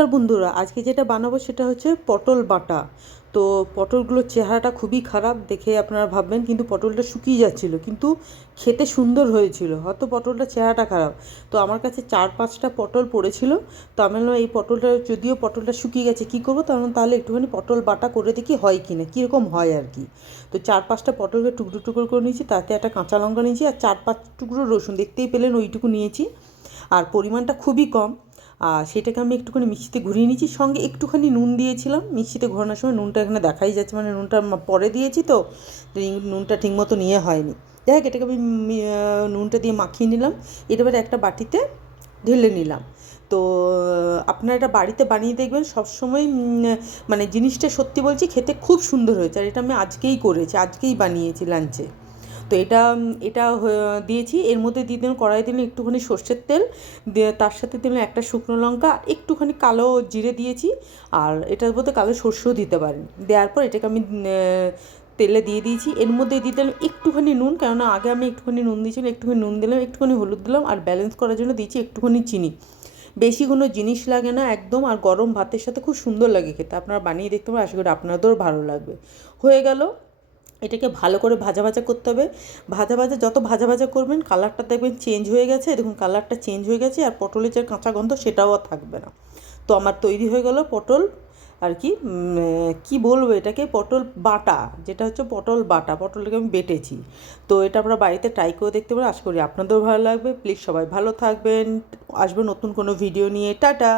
নমস্কার বন্ধুরা, আজকে যেটা বানাবো সেটা হচ্ছে পটল বাটা। তো পটলগুলোর চেহারাটা খুবই খারাপ দেখে আপনারা ভাববেন, কিন্তু পটলটা শুকিয়ে যাচ্ছিলো, কিন্তু খেতে সুন্দর হয়েছিল। হয়তো পটলটার চেহারাটা খারাপ, তো আমার কাছে 4-5টা পটল পড়েছিল। তো আমি বললাম এই পটলটা, যদিও পটলটা শুকিয়ে গেছে, কী করবো, তাহলে একটুখানি পটল বাটা করে দেখি হয় কি না, কীরকম হয় আর কি। তো 4-5টা পটলকে টুকরো টুকরো করে নিয়েছি, তাতে একটা কাঁচা লঙ্কা নিয়েছি আর 4-5 টুকরো রসুন, দেখতেই পেলেন ওইটুকু নিয়েছি। আর পরিমাণটা খুবই কম। আর সেটাকে আমি একটুখানি মিক্সিতে ঘুরিয়ে নিয়েছি, সঙ্গে একটুখানি নুন দিয়েছিলাম। মিক্সিতে ঘোরানোর সময় নুনটা এখানে দেখাই যাচ্ছে, মানে নুনটা পরে দিয়েছি, তো নুনটা ঠিকমতো নিয়ে হয়নি। যাই হোক, এটাকে আমি নুনটা দিয়ে মাখিয়ে নিলাম। এবারে একটা বাটিতে ঢেলে নিলাম। তো আপনারা এটা বাড়িতে বানিয়ে দেখবেন, সবসময় মানে জিনিসটা সত্যি বলছি খেতে খুব সুন্দর হয়েছে। আর এটা আমি আজকেই করেছি, আজকেই বানিয়েছি লাঞ্চে। তো এটা এটা দিয়েছি। এর মধ্যে দিয়ে দিলাম, কড়াই দিলাম একটুখানি সর্ষের তেল, দিয়ে তার সাথে দিলাম একটা শুকনো লঙ্কা, একটুখানি কালো জিরে দিয়েছি। আর এটার মধ্যে কালো সর্ষেও দিতে পারেন। দেওয়ার পর এটাকে আমি তেলে দিয়ে দিয়েছি। এর মধ্যে দিয়ে দিলাম একটুখানি নুন, কেননা আগে আমি একটুখানি নুন দিয়েছিলাম, একটুখানি নুন দিলাম, একটুখানি হলুদ দিলাম, আর ব্যালেন্স করার জন্য দিয়েছি একটুখানি চিনি। বেশি কোনো জিনিস লাগে না একদম, আর গরম ভাতের সাথে খুব সুন্দর লাগে খেতে। আপনারা বানিয়ে দেখতে পারেন, আশা করি আপনাদেরও ভালো লাগবে। হয়ে গেল। এটাকে ভালো করে ভাজা ভাজা করতে হবে। যত ভাজা ভাজা করবেন, কালারটা দেখবেন চেঞ্জ হয়ে গেছে। দেখুন কালারটা চেঞ্জ হয়ে গেছে, আর পটলের যে কাঁচা গন্ধ সেটাও আর থাকবে না। তো আমার তৈরি হয়ে গেল পটল আর কি, কি বলবো এটাকে, পটল বাটা, যেটা হচ্ছে পটল বাটা। পটলটাকে আমি বেটেছি। তো এটা আপনারা বাড়িতে ট্রাই করে দেখতে পারেন, আশা করি আপনাদেরও ভালো লাগবে। প্লিজ সবাই ভালো থাকবেন। আসবো নতুন কোনো ভিডিও নিয়ে। টাটা।